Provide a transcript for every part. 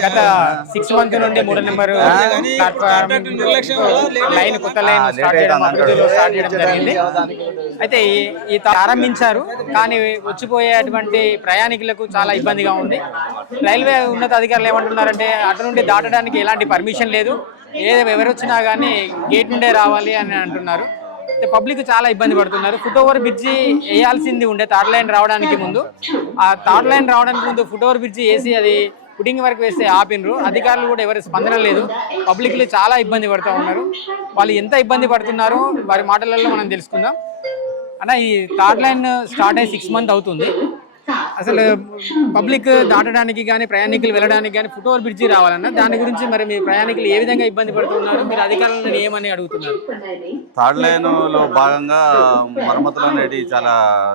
గత six month నుండి మూడో నెంబర్ లైన్ కొత్త లైన్ స్టార్ట్ చేయడం అభివృద్ధిలో స్టార్ట్ చేయడం జరిగింది. అయితే ఈ- ప్రారంభించారు కానీ వచ్చిపోయేటువంటి ప్రయాణికులకు చాలా ఇబ్బందిగా ఉంది. రైల్వే ఉన్నత అధికారులు ఏమంటున్నారంటే అటు నుండి దాటడానికి ఎలాంటి పర్మిషన్ లేదు. ఏ ఎవరు వచ్చినా కానీ గేట్ నుండే రావాలి అని అంటున్నారు. పబ్లిక్ చాలా ఇబ్బంది పడుతున్నారు. ఫుట్ ఓవర్ బ్రిడ్జి వేయాల్సింది ఉండే థర్డ్ లైన్ రావడానికి ముందు. ఆ థర్డ్ లైన్ రావడానికి ముందు ఫుట్ ఓవర్ బ్రిడ్జ్ వేసి అది పుటింగ్ వరకు వేస్తే ఆపినరు అధికారులు కూడా ఎవరి స్పందన లేదు. పబ్లిక్లు చాలా ఇబ్బంది పడుతూ ఉన్నారు. వాళ్ళు ఎంత ఇబ్బంది పడుతున్నారో వారి మాటలలో మనం తెలుసుకుందాం. అన్న ఈ థర్డ్ లైన్ స్టార్ట్ అయ్యి సిక్స్ మంత్ అవుతుంది. అసలు పబ్లిక్ దాటడానికి కానీ ప్రయాణికులు వెళ్ళడానికి కానీ ఫుట్ ఓవర్ బ్రిడ్జి రావాలన్న దాని గురించి మరి మీ ప్రయాణికులు ఏ విధంగా ఇబ్బంది పడుతున్నారు? మీరు అధికారులను ఏమని అడుగుతున్నారు? థర్డ్ లైన్లో భాగంగా మరమ్మతులు అనేటివి చాలా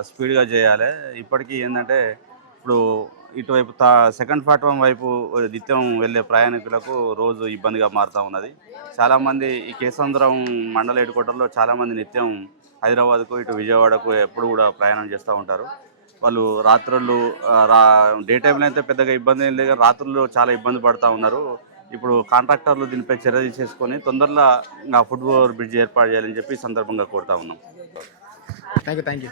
స్పీడ్గా చేయాలి. ఇప్పటికీ ఏంటంటే ఇప్పుడు ఇటువైపు సెకండ్ ప్లాట్ఫామ్ వైపు నిత్యం వెళ్ళే ప్రయాణికులకు రోజు ఇబ్బందిగా మారుతూ ఉన్నది. చాలా మంది ఈ కేసంద్రం మండల హెడ్ క్వార్టర్లో చాలా మంది నిత్యం హైదరాబాద్కు ఇటు విజయవాడకు ఎప్పుడు కూడా ప్రయాణం చేస్తూ ఉంటారు. వాళ్ళు రాత్రులు రా డే టైంలో అయితే పెద్దగా ఇబ్బంది ఏం లేదు రాత్రులు చాలా ఇబ్బంది పడుతూ ఉన్నారు. ఇప్పుడు కాంట్రాక్టర్లు దీనిపై చర్య తీసుకొని తొందరలో ఆ ఫుట్ ఓవర్ బ్రిడ్జ్ ఏర్పాటు చేయాలని చెప్పి ఈ సందర్భంగా కోరుతా ఉన్నాం. Thank you thank you